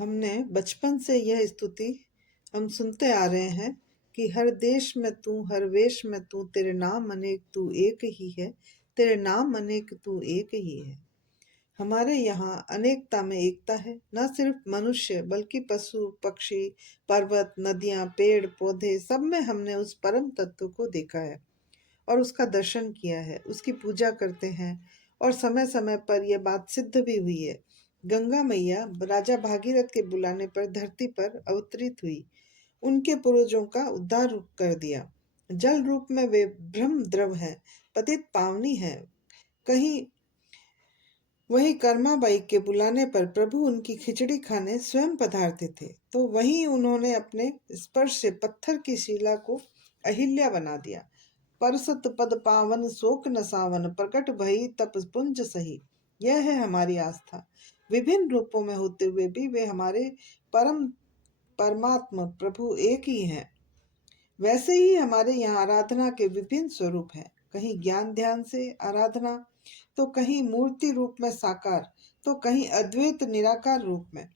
हमने बचपन से यह स्तुति हम सुनते आ रहे हैं कि हर देश में तू, हर वेश में तू, तेरे नाम अनेक तू एक ही है, तेरे नाम अनेक तू एक ही है। हमारे यहाँ अनेकता में एकता है। न सिर्फ मनुष्य बल्कि पशु पक्षी, पर्वत, नदियाँ, पेड़ पौधे, सब में हमने उस परम तत्व को देखा है और उसका दर्शन किया है, उसकी पूजा करते हैं। और समय समय पर यह बात सिद्ध भी हुई है। गंगा मैया राजा भागीरथ के बुलाने पर धरती पर अवतरित हुई, उनके पूर्वजों का उद्धार कर दिया। जल रूप में वे ब्रह्म द्रव है, पतित पावनी है। कहीं वही कर्माबाई के बुलाने पर प्रभु उनकी खिचड़ी खाने स्वयं पधारते थे, तो वहीं उन्होंने अपने स्पर्श से पत्थर की शिला को अहिल्या बना दिया। परसत पद पावन शोक न सावन, प्रकट भई तप पुंज सही। यह है हमारी आस्था। विभिन्न रूपों में होते हुए भी वे हमारे परमात्मा प्रभु एक ही हैं। वैसे ही हमारे यहाँ आराधना के विभिन्न स्वरूप हैं। कहीं ज्ञान ध्यान से आराधना, तो कहीं मूर्ति रूप में साकार, तो कहीं अद्वैत निराकार रूप में।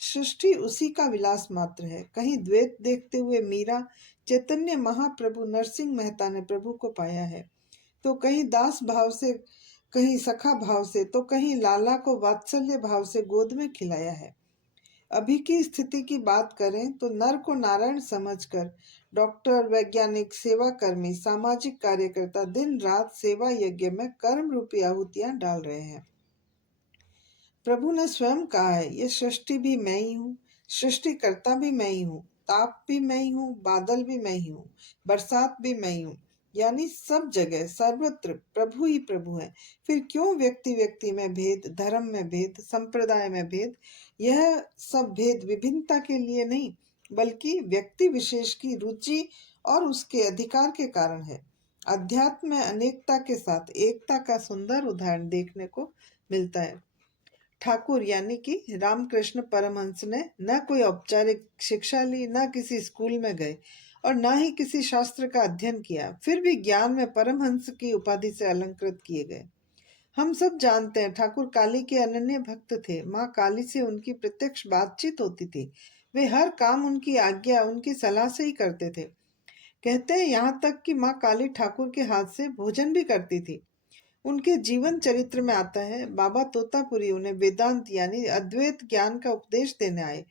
सृष्टि उसी का विलास मात्र है। कहीं द्वैत देखते हुए मीरा, चैतन्य महाप्रभु नरसिंह मेहता ने प्रभु को पाया है, तो कहीं दास भाव से, कहीं सखा भाव से, तो कहीं लाला को वात्सल्य भाव से गोद में खिलाया है। अभी की स्थिति की बात करें तो नर को नारायण समझकर डॉक्टर, वैज्ञानिक, सेवाकर्मी, सामाजिक कार्यकर्ता दिन रात सेवा यज्ञ में कर्म रूपी आहुतियां डाल रहे हैं। प्रभु ने स्वयं कहा है, ये सृष्टि भी मैं ही हूँ, सृष्टिकर्ता भी मैं ही हूँ, ताप भी मैं ही हूँ, बादल भी मैं ही हूँ, बरसात भी मैं ही हूँ। यानी सब जगह सर्वत्र प्रभु ही प्रभु है। फिर क्यों व्यक्ति व्यक्ति में भेद, धर्म में भेद, संप्रदाय में भेद? यह सब भेद विभिन्नता के लिए नहीं, बल्कि व्यक्ति विशेष की रुचि और उसके अधिकार के कारण है। अध्यात्म में अनेकता के साथ एकता का सुंदर उदाहरण देखने को मिलता है। ठाकुर यानी कि रामकृष्ण परमहंस ने न कोई औपचारिक शिक्षा ली, न किसी स्कूल में गए और न ही किसी शास्त्र का अध्ययन किया, फिर भी ज्ञान में परमहंस की उपाधि से अलंकृत किए गए। हम सब जानते हैं ठाकुर काली के अनन्य भक्त थे। माँ काली से उनकी प्रत्यक्ष बातचीत होती थी। वे हर काम उनकी आज्ञा, उनकी सलाह से ही करते थे। कहते हैं यहाँ तक कि माँ काली ठाकुर के हाथ से भोजन भी करती थी। उनके जीवन चरित्र में आता है, बाबा तोतापुरी उन्हें वेदांत यानी अद्वैत ज्ञान का उपदेश देने आए।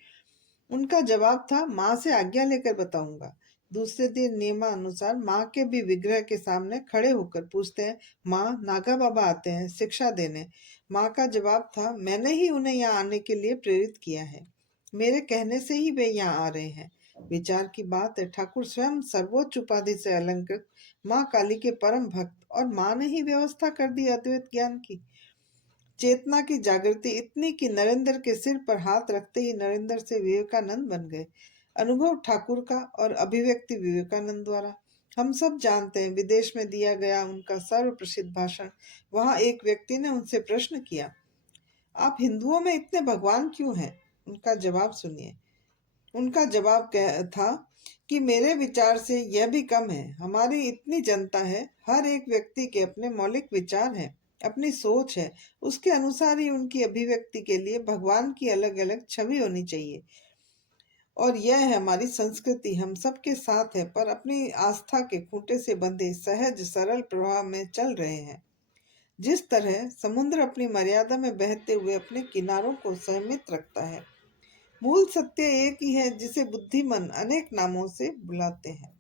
उनका जवाब था, माँ से आज्ञा लेकर बताऊंगा। दूसरे दिन नियमानुसार माँ के भी विग्रह के सामने खड़े होकर पूछते हैं, माँ नागा बाबा आते हैं शिक्षा देने। माँ का जवाब था, मैंने ही उन्हें यहाँ आने के लिए प्रेरित किया है, मेरे कहने से ही वे यहाँ आ रहे हैं। विचार की बात है, ठाकुर स्वयं सर्वोच्च उपाधि से अलंकृत माँ काली के परम भक्त, और माँ ने ही व्यवस्था कर दी अद्वैत ज्ञान की। चेतना की जागृति इतनी कि नरेंद्र के सिर पर हाथ रखते ही नरेंद्र से विवेकानंद बन गए। अनुभव ठाकुर का और अभिव्यक्ति विवेकानंद द्वारा। हम सब जानते हैं विदेश में दिया गया उनका सर्व प्रसिद्ध भाषण। वहां एक व्यक्ति ने उनसे प्रश्न किया, आप हिंदुओं में इतने भगवान क्यों हैं? उनका जवाब सुनिए। उनका जवाब था कि मेरे विचार से यह भी कम है। हमारी इतनी जनता है, हर एक व्यक्ति के अपने मौलिक विचार हैं, अपनी सोच है, उसके अनुसार ही उनकी अभिव्यक्ति के लिए भगवान की अलग अलग छवि होनी चाहिए। और यह है हमारी संस्कृति, हम सबके साथ है, पर अपनी आस्था के खूंटे से बंधे सहज सरल प्रवाह में चल रहे हैं। जिस तरह समुद्र अपनी मर्यादा में बहते हुए अपने किनारों को संयमित रखता है। मूल सत्य एक ही है जिसे बुद्धिमान अनेक नामों से बुलाते हैं।